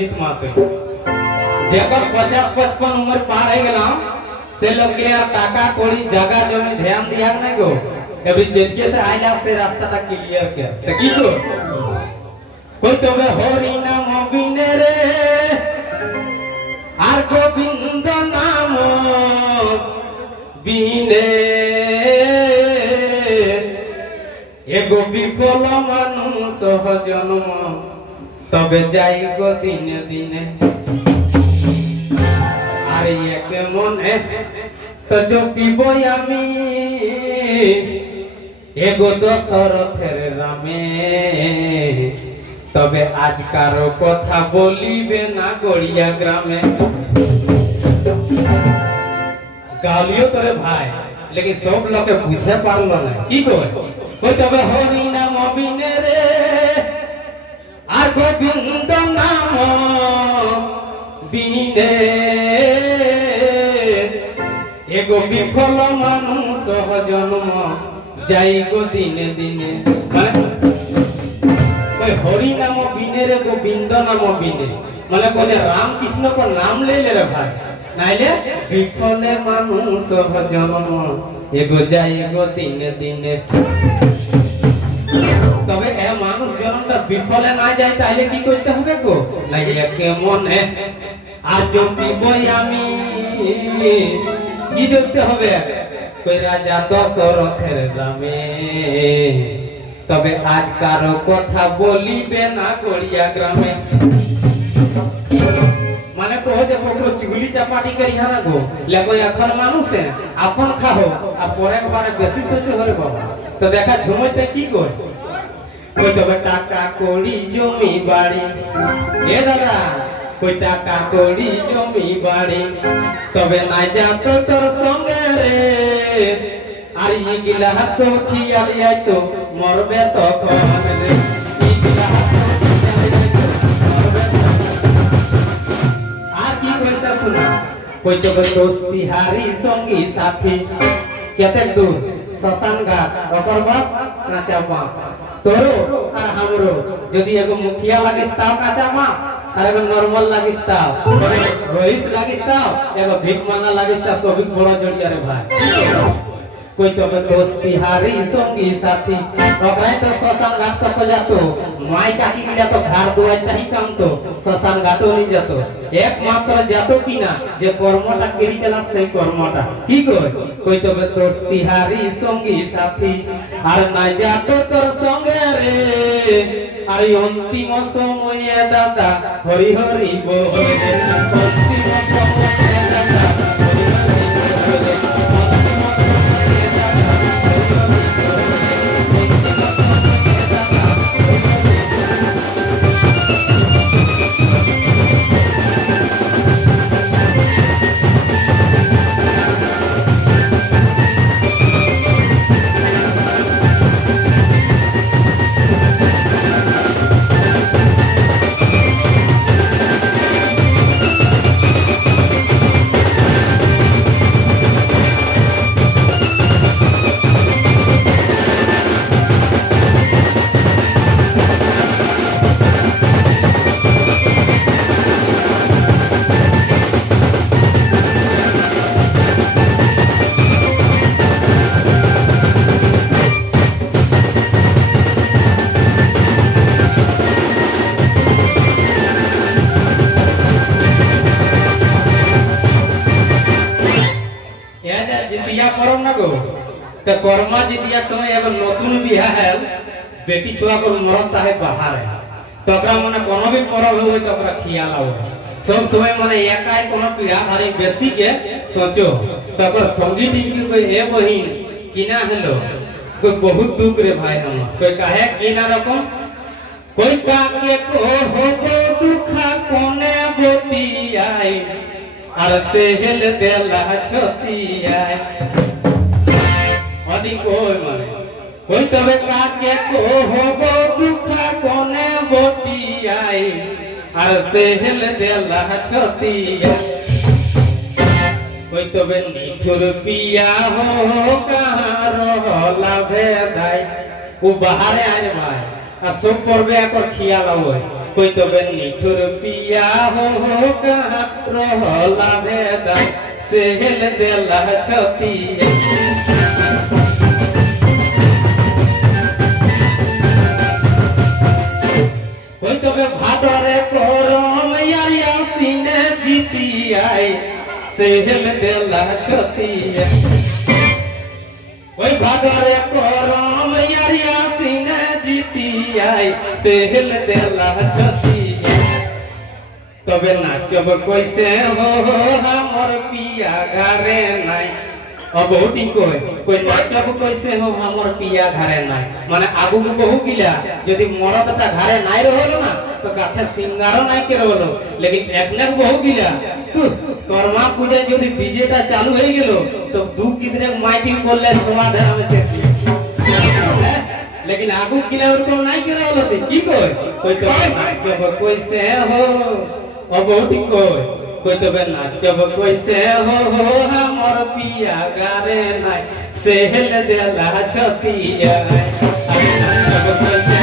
বিশ্বজিৎ মাহাতো যেকর 50-55 उम्र पार हो गलाम से लोग के टाका कोड़ी जगह जमीन ध्यान दिया नहीं गो अभी जेके से आइला से रास्ता ता क्लियर के त की को कोई तो हरि नाम बिने रे आर गोविंद नाम बिने एगो विफल मानुष जन्म तबे जाई गो दिने दिने अरे एक मने तो जो पीबई आमी एगो दशरथेर रामे तबे आजकार कथा बोलिबे ना गड़िया ग्रामे गालियो तोरे भाई लेकिन सब लोग के बुझे पारलो ना की कोई तबे हरि नाम बिने रे आ गोविंद नाम बिने एगो विफल मानुष जन्म जाई गो दिने दिने माने कोई हरि नाम बिने रे गोविंद नाम बिने माने कोई राम कृष्ण को नाम ले रे भाई नाइले विफल मानुष जन्म एगो जाई गो दिने दिने तबे ए मानुष जन्मटा विफले ना যায় তাইলে কি করতে হবে গো না একে মনে আর যদি বই আমি কি দেখতে হবে কই রাজা দশরথের গ্রামে তবে আজ কারো কথা বলিবে না গড়িয়া গ্রামে মানে কো যে পকড়ো চিগুলি চাপাটি করি হানা গো লাগো এখন মানুষে আপন খাও আর পরে একবারে বেশি সোচো হরে বাবা তো দেখা ঝুমইতে কি কই কই তবে টাকা কড়ি জমি বাড়ি এ দাদা কই টাকা কড়ি জমি বাড়ি তবে নাই যা তো তোর সঙ্গে রে আর ইগিলা সখী আলিয়াই তো মরবে তখন রে ইগিলা সখী আলিয়াই তো মরবে আর কি কইছা শুনা কই তবে দোস্তি হারি সঙ্গী সাথী কেতে দূর শ্মশান ঘাট ওকর বাপ কাঁচা বাঁশ तोरो और हमरो यदि एगो मुखिया लागिस ताव काचा मास और एगो नॉर्मल लागिस ताव रोहिस लागिस ताव एगो भीख मांगा लागिस ताव सभी बड़ा जड़िया रे भाई कोई तो दोस्ती हारी संगी साथी ओकरा तो श्मशान घाट तक जातो माई काकी गिला तो घर दुआई तही काम तो श्मशान घाटो नहीं जातो एकमात्र जातो की ना जे कर्मटा केरी केला সেই কর্মটা কি কই তো दोस्ती हारी संगी साथी আর না যাতো তোর সঙ্গে রে আর অন্তিম সময়ে দাদা হরি হরি বল অন্তিম সময়ে দাদা হরি হরি বল तो कर्मा जितिया समय एगो नतुन बिहा है बेटी छुआ को मरम ताहे बाहर है तो ओकरा माने कोनो भी परब होय तो ओकरा खियाला हो सब समय माने एकाई कोनो पीड़ा हरे बेसी के सोचो तो ओकर संगी टिंकी कोई ए बहिन किना हेलो कोई बहुत दुख रे भाई हम कोई काहे किना रकम कोई काके को हो दुखा कोने बोतियाई আর সেহেল দেলা ছতিয়ায় অদি কই মানে কই তবে কাকে কো হব দুখা কোনে বতিয়ায় আর সেহেল দেলা ছতিয়ায় কই তবে নিঠুর পিয়া হো কার লাভে দাই ও বাহারে আজ ভাই আর সব পড়বে একর খিয়াল হয় कोई तो निठुर पिया हो कहाँ रहला भेदा सेहल देला छती कोई तो भादरे करम यारिया सीने जीती आई सेहल देला छती कोई भादरे करम यारिया सीने जीती आई सेहल देला छती तबे नाचब कैसे हो हमर पिया घरे नाई अब बहुटी कोई नाचब कैसे हो हमर पिया घरे नाई माने आगु को बहु गिला यदि मरदटा घरे नाई रहलो ना तो गाथे सिंगारो नाई के रहलो लेकिन एकने बहु गिला तू कर्मा पूजा यदि डीजेटा चालू হয়ে গেল तो दू किदरे माइटी बोलले क्षमा धरा में लेकिन आगु गिला और को नाई के रहलो की कोई तो नाचब कैसे हो अब बहुटी कोई तो नाचब कैसे हो हमर पिया गारे नाई सेहल देला छतिया नाचब कैसे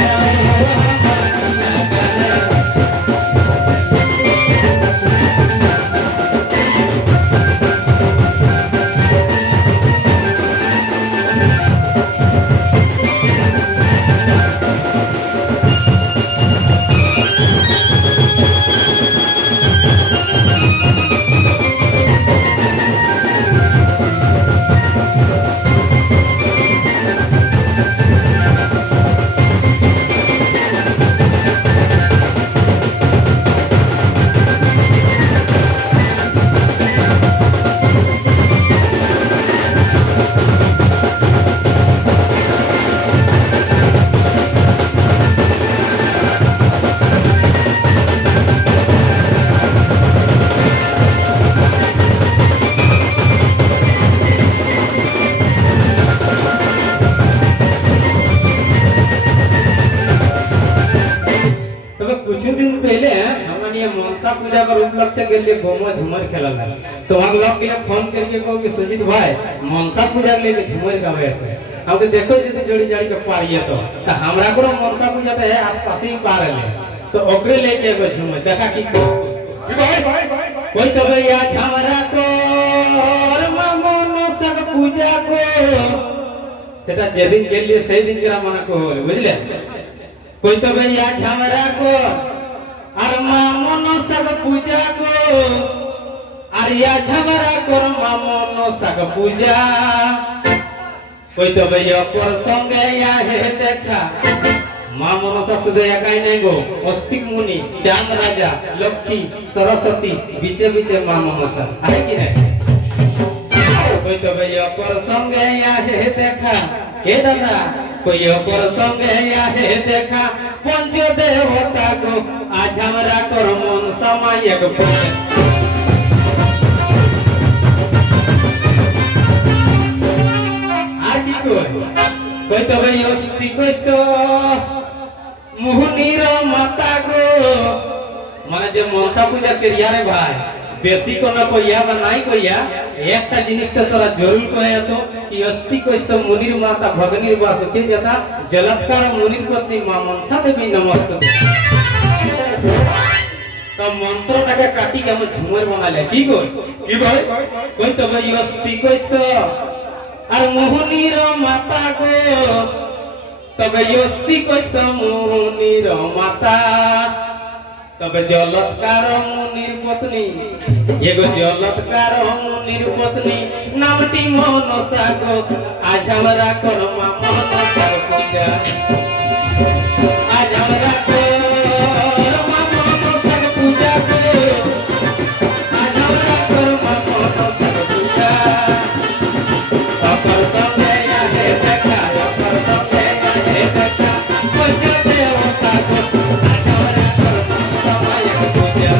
मनसा पूजा कर उपलक्ष्य के लिए गोमा झुमर खेला है तो हम लोग के फोन करके कहो कि सुजीत भाई मनसा पूजा के लिए झुमर गावे थे हम देखो जदी जोड़ी जाड़ी के पारिए तो हमरा को मनसा पूजा पे आसपास ही पार ले तो ओकरे लेके एगो झुमर देखा की भाई कोई तो भैया झमरा को और मामो सब पूजा को सेटा जेदिन के लिए सही दिन करा मना को बुझले कोई तो भैया झमरा को और मामनो सब पूजा को आरिया झमरा कर मामनो सब पूजा कोई तो भैया पर संगे या है देखा मामनो सा सुदया काई नहीं गो अस्तिक मुनि चांद राजा लक्ष्मी सरस्वती बीचे बीचे मामनो सा है कि नहीं कोई तो भैया पर संगे या है देखा के दादा कोई पर संगे या है देखा पंच देवता को आज हमरा कर मन समायक आदि कोई तो भाई अस्ति कैसो मुहनीर माता को माने जे मनसा पूजा करिया रे भाई बेसी को न कोइया बा नहीं कोइया एकटा जिनिस तो तोरा जरूर कहे तो कि अस्ति कैसो मुनिर माता भगनीर वास के जता जलत्कार मुनिर पत्नी मां मनसा देवी नमस्ते तो मंत्र टाके काटी के हम झुमर बना ले की भाई कोई तो भाई अस्ति कैसो और मुहनीर माता को तबे अस्ति कैसो मुहनीर माता तबे जलत्कार मुनिर पत्नी एगो जलत्कार मुनिर पत्नी नामटी मनसा को आज हमरा कर मनसा पूजा आज हमरा कर मनसा पूजा को आज हमरा कर मनसा पूजा तपर संगे या है देखा तपर संगे या है देखा पंच देवता को आज हमरा कर मनसा पूजा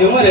ঝুমুরে